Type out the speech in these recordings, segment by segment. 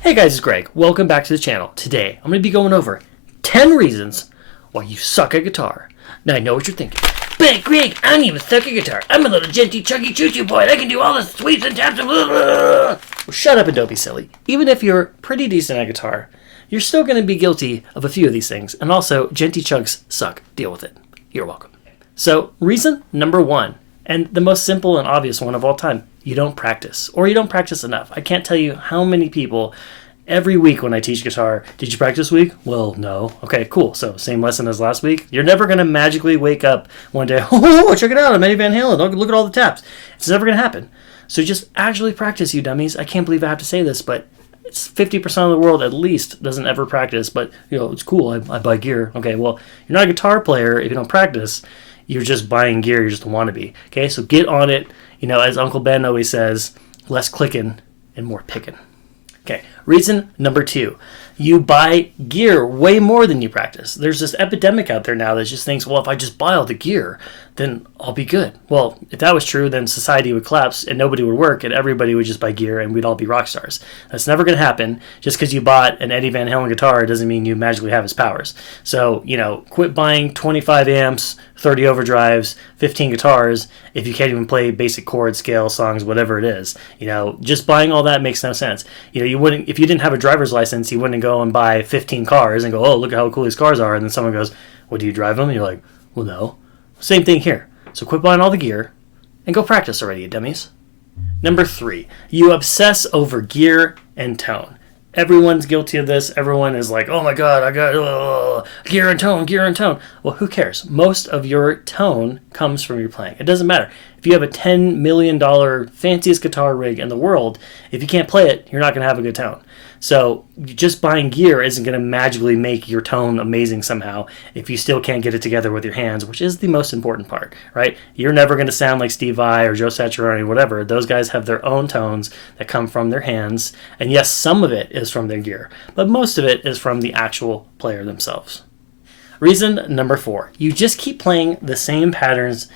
Hey guys, it's Greg. Welcome back to the channel. Today, I'm going to be going over 10 reasons why you suck at guitar. Now, I know what you're thinking. But Greg, I don't even suck at guitar. I'm a little genty, chuggy, choo-choo boy. I can do all the sweeps and taps and blah, blah, blah. Well, shut up and don't be silly. Even if you're pretty decent at guitar, you're still going to be guilty of a few of these things. And also, genty chugs suck. Deal with it. You're welcome. So, reason number 1, and the most simple and obvious one of all time, you don't practice, or you don't practice enough. I can't tell you how many people every week when I teach guitar, did you practice this week? Well, no. Okay, cool. So same lesson as last week. You're never going to magically wake up one day, oh, check it out, I'm Eddie Van Halen. Look at all the taps. It's never going to happen. So just actually practice, you dummies. I can't believe I have to say this, but it's 50% of the world at least doesn't ever practice, but it's cool. I buy gear. Okay, well, you're not a guitar player if you don't practice. You're just buying gear. You're just a wannabe. Okay, so get on it. As Uncle Ben always says, less clicking and more picking. Okay, reason number 2, you buy gear way more than you practice. There's this epidemic out there now that just thinks, well, if I just buy all the gear, then I'll be good. Well, if that was true, then society would collapse and nobody would work and everybody would just buy gear and we'd all be rock stars. That's never going to happen. Just because you bought an Eddie Van Halen guitar doesn't mean you magically have his powers. So, quit buying 25 amps, 30 overdrives, 15 guitars if you can't even play basic chord, scale, songs, whatever it is. Just buying all that makes no sense. You wouldn't, if you didn't have a driver's license, you wouldn't go and buy 15 cars and go, oh, look at how cool these cars are. And then someone goes, well, do you drive them? And you're like, well, no. Same thing here. So quit buying all the gear and go practice already, you dummies. Number 3, you obsess over gear and tone. Everyone's guilty of this. Everyone is like, oh my God, I got gear and tone, gear and tone. Well, who cares? Most of your tone comes from your playing. It doesn't matter. If you have a $10 million fanciest guitar rig in the world, if you can't play it, you're not going to have a good tone. So just buying gear isn't going to magically make your tone amazing somehow if you still can't get it together with your hands, which is the most important part, right? You're never going to sound like Steve Vai or Joe Satriani or whatever. Those guys have their own tones that come from their hands. And yes, some of it is from their gear, but most of it is from the actual player themselves. Reason number 4, you just keep playing the same patterns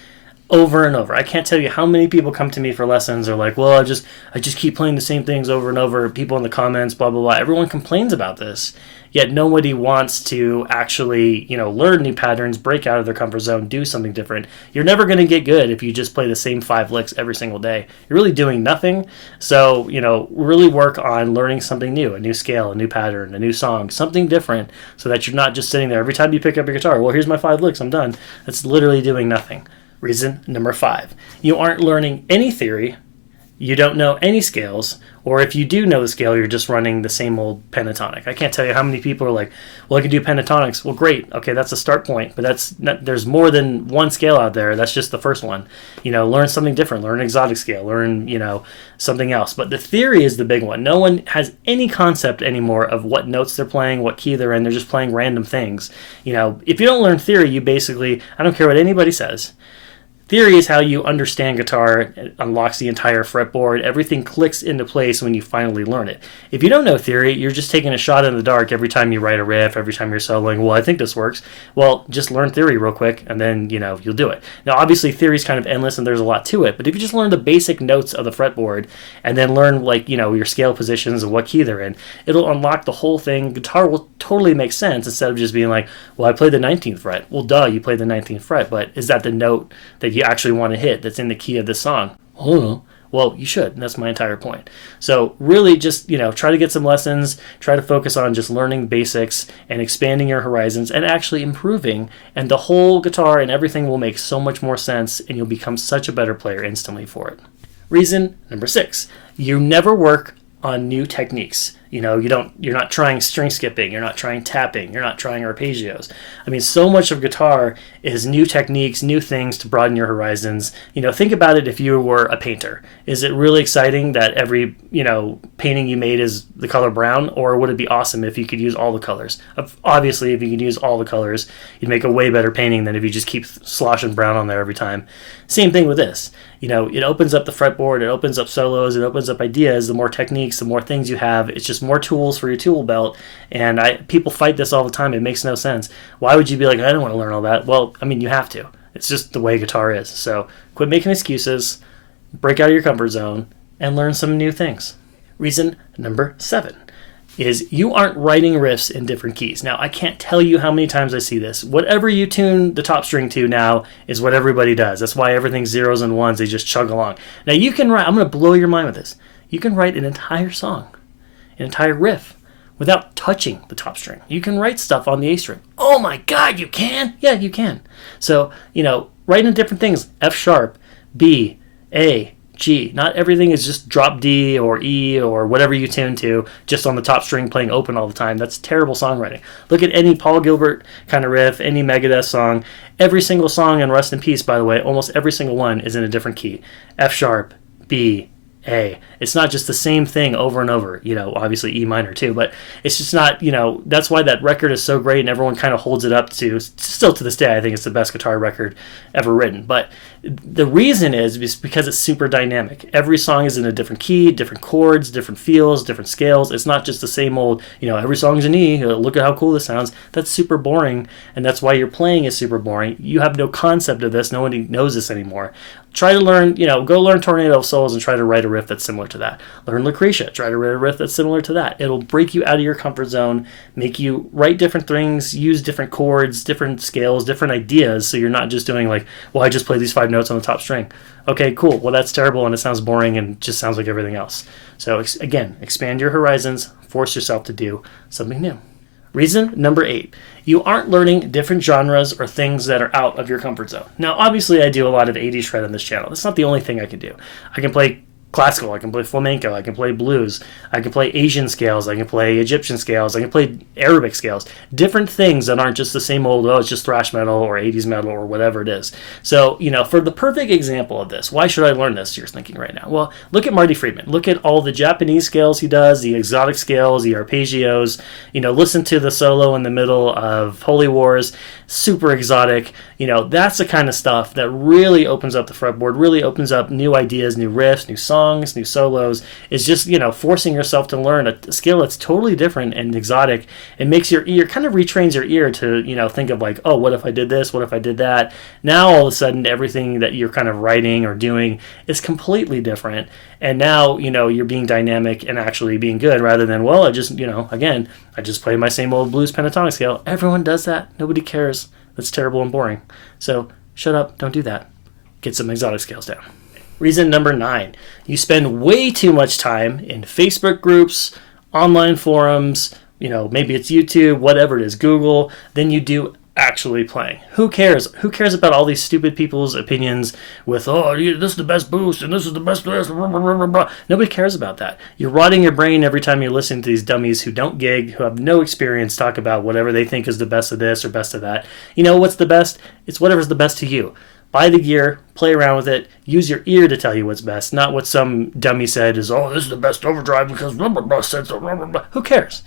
over and over. I can't tell you how many people come to me for lessons are like, well, I just keep playing the same things over and over. People in the comments, blah, blah, blah. Everyone complains about this, yet nobody wants to actually, learn new patterns, break out of their comfort zone, do something different. You're never going to get good if you just play the same 5 licks every single day. You're really doing nothing. So, really work on learning something new, a new scale, a new pattern, a new song, something different, so that you're not just sitting there every time you pick up your guitar. Well, here's my 5 licks, I'm done. That's literally doing nothing. Reason number 5, you aren't learning any theory, you don't know any scales, or if you do know the scale, you're just running the same old pentatonic. I can't tell you how many people are like, well, I can do pentatonics. Well, great. Okay, that's a start point, but there's more than one scale out there. That's just the first one. Learn something different. Learn an exotic scale. Learn, something else. But the theory is the big one. No one has any concept anymore of what notes they're playing, what key they're in. They're just playing random things. If you don't learn theory, you basically, I don't care what anybody says, theory is how you understand guitar. It unlocks the entire fretboard. Everything clicks into place when you finally learn it. If you don't know theory, you're just taking a shot in the dark every time you write a riff, every time you're soloing, well, I think this works. Well, just learn theory real quick, and then, you'll do it. Now, obviously, theory is kind of endless, and there's a lot to it, but if you just learn the basic notes of the fretboard, and then learn, your scale positions and what key they're in, it'll unlock the whole thing. Guitar will totally make sense instead of just being like, well, I play the 19th fret. Well, duh, you play the 19th fret, but is that the note that you actually want to hit that's in the key of this song? I don't know. Well, you should. And that's my entire point. So really just, try to get some lessons, try to focus on just learning basics and expanding your horizons and actually improving, and the whole guitar and everything will make so much more sense and you'll become such a better player instantly for it. Reason number 6, you never work on new techniques. You're not trying string skipping, you're not trying tapping, you're not trying arpeggios. I mean, so much of guitar is new techniques, new things to broaden your horizons. Think about it if you were a painter. Is it really exciting that every, painting you made is the color brown, or would it be awesome if you could use all the colors? Obviously, if you could use all the colors, you'd make a way better painting than if you just keep sloshing brown on there every time. Same thing with this. It opens up the fretboard, it opens up solos, it opens up ideas. The more techniques, the more things you have. It's just more tools for your tool belt. And people fight this all the time. It makes no sense. Why would you be like, I don't want to learn all that? Well, I mean, you have to. It's just the way guitar is. So quit making excuses, break out of your comfort zone, and learn some new things. Reason number 7 is you aren't writing riffs in different keys. Now, I can't tell you how many times I see this. Whatever you tune the top string to now is what everybody does. That's why everything's zeros and ones. They just chug along. Now, you can write, I'm going to blow your mind with this. You can write an entire song, an entire riff, without touching the top string. You can write stuff on the A string. Oh my God, you can? Yeah, you can. So, writing different things, F sharp, B, A, G. Not everything is just drop D or E or whatever you tune to just on the top string playing open all the time. That's terrible songwriting. Look at any Paul Gilbert kind of riff, any Megadeth song. Every single song in Rust in Peace, by the way, almost every single one is in a different key. F sharp, B, A. It's not just the same thing over and over, obviously E minor too, but it's just not, that's why that record is so great and everyone kind of holds it up to, still to this day, I think it's the best guitar record ever written. But the reason is because it's super dynamic. Every song is in a different key, different chords, different feels, different scales. It's not just the same old, every song's in E, look at how cool this sounds. That's super boring, and that's why your playing is super boring. You have no concept of this. Nobody knows this anymore. Try to learn, go learn Tornado of Souls and try to write a riff that's similar to that. Learn Lucretia. Try to write a riff that's similar to that. It'll break you out of your comfort zone, make you write different things, use different chords, different scales, different ideas, so you're not just doing like, well, I just play these 5 notes on the top string. Okay, cool. Well, that's terrible and it sounds boring and just sounds like everything else. So again, expand your horizons, force yourself to do something new. Reason number 8, you aren't learning different genres or things that are out of your comfort zone. Now, obviously, I do a lot of 80s shred on this channel. That's not the only thing I can do. I can play classical, I can play flamenco, I can play blues, I can play Asian scales, I can play Egyptian scales, I can play Arabic scales. Different things that aren't just the same old, it's just thrash metal or 80s metal or whatever it is. So, for the perfect example of this, why should I learn this, you're thinking right now? Well, look at Marty Friedman. Look at all the Japanese scales he does, the exotic scales, the arpeggios. Listen to the solo in the middle of Holy Wars, super exotic. That's the kind of stuff that really opens up the fretboard, really opens up new ideas, new riffs, new songs, new solos. It's just, forcing yourself to learn a skill that's totally different and exotic. It makes your ear, kind of retrains your ear to, think of like, oh, what if I did this? What if I did that? Now, all of a sudden, everything that you're kind of writing or doing is completely different. And now, you're being dynamic and actually being good rather than, well, I just, again, I just play my same old blues pentatonic scale. Everyone does that. Nobody cares. That's terrible and boring. So shut up. Don't do that. Get some exotic scales down. Reason number 9, you spend way too much time in Facebook groups, online forums, maybe it's YouTube, whatever it is, Google, than you do actually playing. Who cares? Who cares about all these stupid people's opinions with, this is the best boost and this is the best this, blah, blah, blah, blah. Nobody cares about that. You're rotting your brain every time you're listening to these dummies who don't gig, who have no experience, talk about whatever they think is the best of this or best of that. What's the best? It's whatever's the best to you. Buy the gear, play around with it, use your ear to tell you what's best, not what some dummy said is, this is the best overdrive because blah, blah, blah said so, blah, blah, blah. Who cares?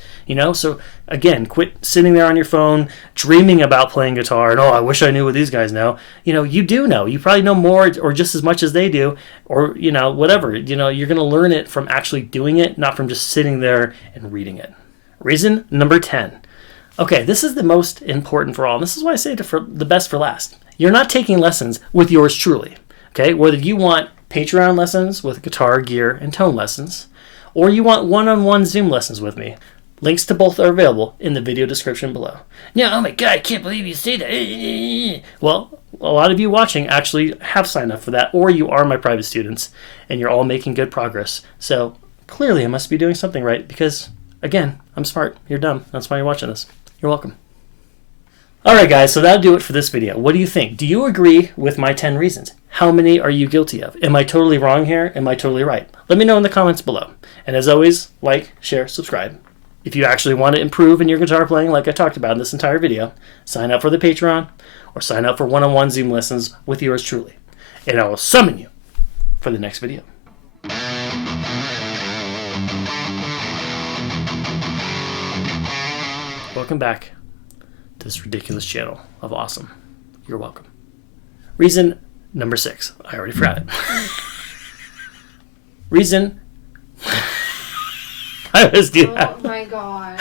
So again, quit sitting there on your phone, dreaming about playing guitar, and I wish I knew what these guys know. You do know. You probably know more or just as much as they do, or, whatever. You're going to learn it from actually doing it, not from just sitting there and reading it. Reason number 10. Okay, this is the most important for all, and this is why I say for the best for last. You're not taking lessons with yours truly, okay? Whether you want Patreon lessons with guitar, gear, and tone lessons, or you want one-on-one Zoom lessons with me, links to both are available in the video description below. Now, oh my God, I can't believe you say that. Well, a lot of you watching actually have signed up for that, or you are my private students, and you're all making good progress. So clearly I must be doing something right because, again, I'm smart. You're dumb. That's why you're watching this. You're welcome. Alright guys, so that'll do it for this video. What do you think? Do you agree with my 10 reasons? How many are you guilty of? Am I totally wrong here? Am I totally right? Let me know in the comments below. And as always, like, share, subscribe. If you actually want to improve in your guitar playing like I talked about in this entire video, sign up for the Patreon or sign up for one-on-one Zoom lessons with yours truly. And I will summon you for the next video. Welcome back to this ridiculous channel of awesome. You're welcome. Reason number 6. I already forgot it. Reason. I always do that. Oh my God.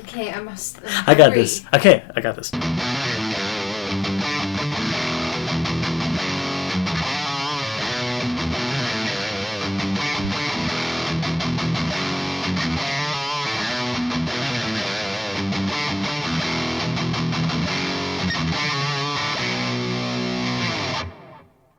Okay, I got this. Okay, I got this.